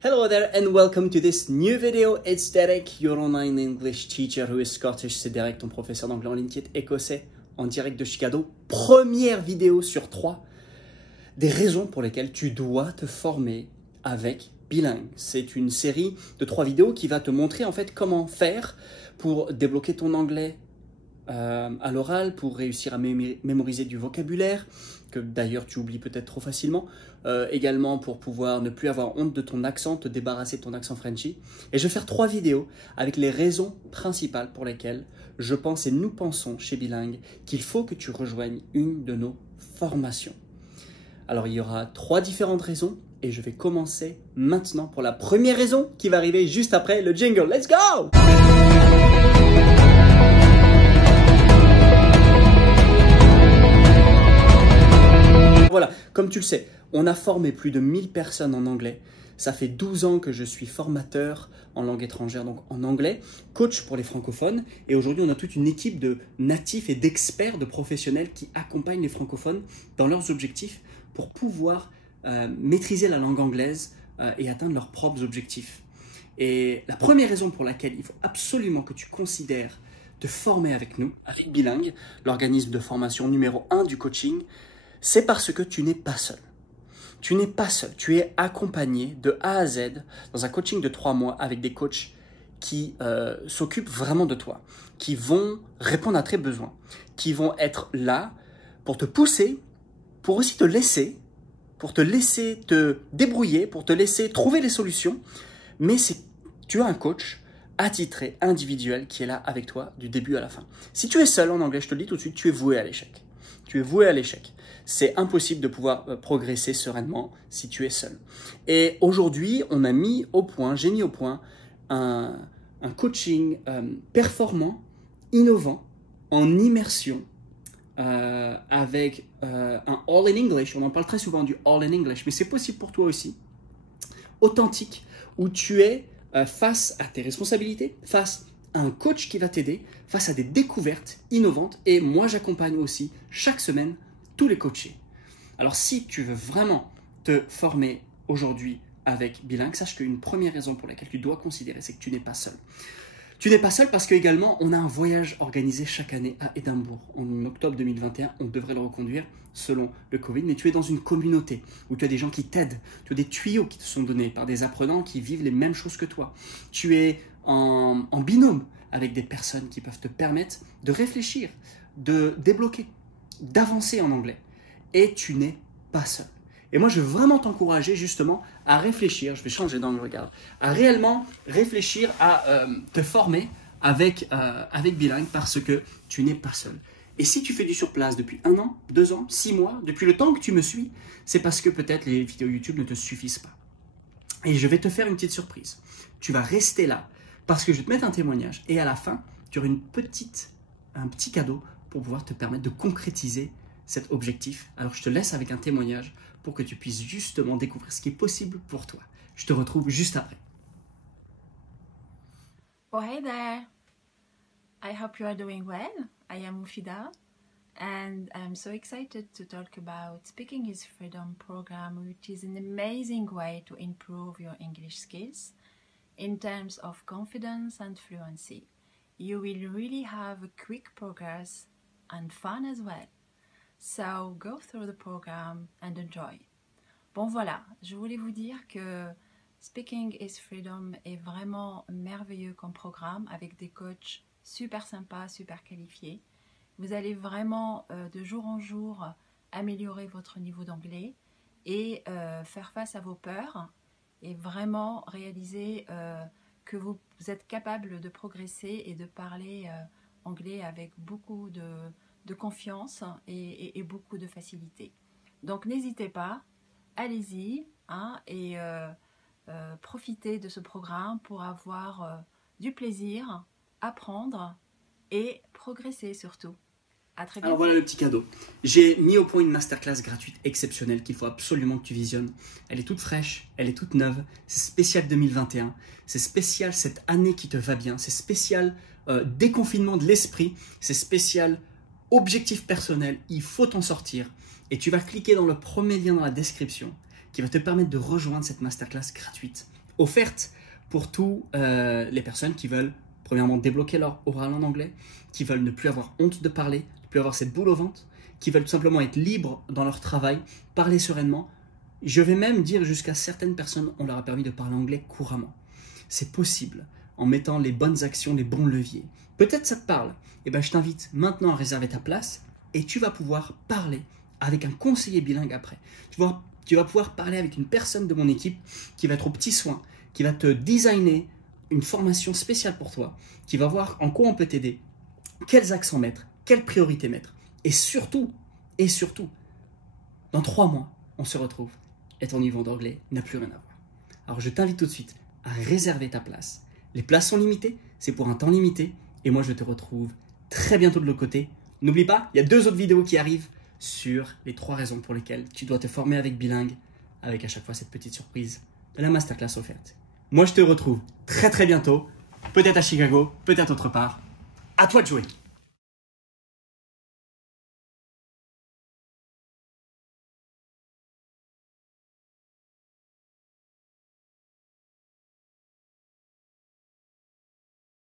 Hello there and welcome to this new video. It's Derek, your online English teacher who is Scottish. C'est Derek, ton professeur d'anglais en ligne qui est écossais, en direct de Chicago. Première vidéo sur 3 des raisons pour lesquelles tu dois te former avec Bilingue. C'est une série de 3 vidéos qui va te montrer en fait comment faire pour débloquer ton anglais à l'oral, pour réussir à mémoriser du vocabulaire, que d'ailleurs tu oublies peut-être trop facilement, également pour pouvoir ne plus avoir honte de ton accent, te débarrasser de ton accent Frenchy. Et je vais faire 3 vidéos avec les raisons principales pour lesquelles je pense et nous pensons chez Bilingue qu'il faut que tu rejoignes une de nos formations. Alors il y aura 3 différentes raisons et je vais commencer maintenant pour la première raison qui va arriver juste après le jingle. Let's go! Voilà, comme tu le sais, on a formé plus de 1000 personnes en anglais. Ça fait 12 ans que je suis formateur en langue étrangère, donc en anglais, coach pour les francophones. Et aujourd'hui, on a toute une équipe de natifs et d'experts, de professionnels qui accompagnent les francophones dans leurs objectifs pour pouvoir maîtriser la langue anglaise et atteindre leurs propres objectifs. Et la première raison pour laquelle il faut absolument que tu considères te former avec nous, avec Bilingue, l'organisme de formation numéro 1 du coaching, c'est parce que tu n'es pas seul. Tu n'es pas seul, tu es accompagné de A à Z dans un coaching de 3 mois avec des coachs qui s'occupent vraiment de toi, qui vont répondre à tes besoins, qui vont être là pour te pousser, pour aussi te laisser, pour te laisser te débrouiller, pour te laisser trouver les solutions. Mais tu as un coach attitré, individuel, qui est là avec toi du début à la fin. Si tu es seul en anglais, je te le dis tout de suite, tu es voué à l'échec. Tu es voué à l'échec. C'est impossible de pouvoir progresser sereinement si tu es seul. Et aujourd'hui, j'ai mis au point un coaching performant, innovant, en immersion, avec un All in English. On en parle très souvent du All in English, mais c'est possible pour toi aussi. Authentique, où tu es face à tes responsabilités, face à un coach qui va t'aider, face à des découvertes innovantes. Et moi, j'accompagne aussi chaque semaine tous les coachés. Alors, si tu veux vraiment te former aujourd'hui avec Bilingue, sache qu'une première raison pour laquelle tu dois considérer, c'est que tu n'es pas seul. Tu n'es pas seul parce qu'également, on a un voyage organisé chaque année à Édimbourg. En octobre 2021, on devrait le reconduire selon le Covid, mais tu es dans une communauté où tu as des gens qui t'aident, tu as des tuyaux qui te sont donnés par des apprenants qui vivent les mêmes choses que toi. Tu es en binôme avec des personnes qui peuvent te permettre de réfléchir, de débloquer, d'avancer en anglais. Et tu n'es pas seul. Et moi, je veux vraiment t'encourager justement à réfléchir, je vais changer d'angle, regarde, à réellement réfléchir à te former avec Bilingue parce que tu n'es pas seul. Et si tu fais du surplace depuis 1 an, 2 ans, 6 mois, depuis le temps que tu me suis, c'est parce que peut-être les vidéos YouTube ne te suffisent pas. Et je vais te faire une petite surprise. Tu vas rester là parce que je vais te mettre un témoignage et à la fin, tu auras un petit cadeau pour pouvoir te permettre de concrétiser cet objectif. Alors je te laisse avec un témoignage pour que tu puisses justement découvrir ce qui est possible pour toi. Je te retrouve juste après. Oh, hey there. I hope you are doing well. I am Mufida and I'm so excited to talk about Speaking is Freedom program, which is an amazing way to improve your English skills in terms of confidence and fluency. You will really have a quick progress and fun as well. So go through the program and enjoy. Bon voilà, je voulais vous dire que Speaking is Freedom est vraiment merveilleux comme programme avec des coachs super sympas, super qualifiés. Vous allez vraiment de jour en jour améliorer votre niveau d'anglais et faire face à vos peurs et vraiment réaliser que vous êtes capable de progresser et de parler anglais avec beaucoup de confiance et beaucoup de facilité. Donc n'hésitez pas, allez-y et profitez de ce programme pour avoir du plaisir, apprendre et progresser surtout. À très bientôt. Alors voilà le petit cadeau. J'ai mis au point une masterclass gratuite exceptionnelle qu'il faut absolument que tu visionnes. Elle est toute fraîche, elle est toute neuve, c'est spécial 2021, c'est spécial cette année qui te va bien, c'est spécial déconfinement de l'esprit, c'est spécial objectif personnel, il faut t'en sortir. Et tu vas cliquer dans le premier lien dans la description qui va te permettre de rejoindre cette masterclass gratuite offerte pour tous les personnes qui veulent, premièrement, débloquer leur oral en anglais, qui veulent ne plus avoir honte de parler, ne plus avoir cette boule au ventre, qui veulent tout simplement être libres dans leur travail, parler sereinement. Je vais même dire jusqu'à certaines personnes, on leur a permis de parler anglais couramment. C'est possible en mettant les bonnes actions, les bons leviers. Peut-être ça te parle. Eh bien, je t'invite maintenant à réserver ta place et tu vas pouvoir parler avec un conseiller bilingue après. Tu vas pouvoir parler avec une personne de mon équipe qui va être aux petits soins, qui va te designer une formation spéciale pour toi, qui va voir en quoi on peut t'aider, quels accents mettre, quelles priorités mettre. Et surtout, dans 3 mois, on se retrouve et ton niveau d'anglais n'a plus rien à voir. Alors je t'invite tout de suite à réserver ta place. Les places sont limitées, c'est pour un temps limité et moi je te retrouve très bientôt de l'autre côté. N'oublie pas, il y a 2 autres vidéos qui arrivent sur les 3 raisons pour lesquelles tu dois te former avec Bilingue, avec à chaque fois cette petite surprise de la masterclass offerte. Moi je te retrouve très bientôt, peut-être à Chicago, peut-être autre part. À toi de jouer!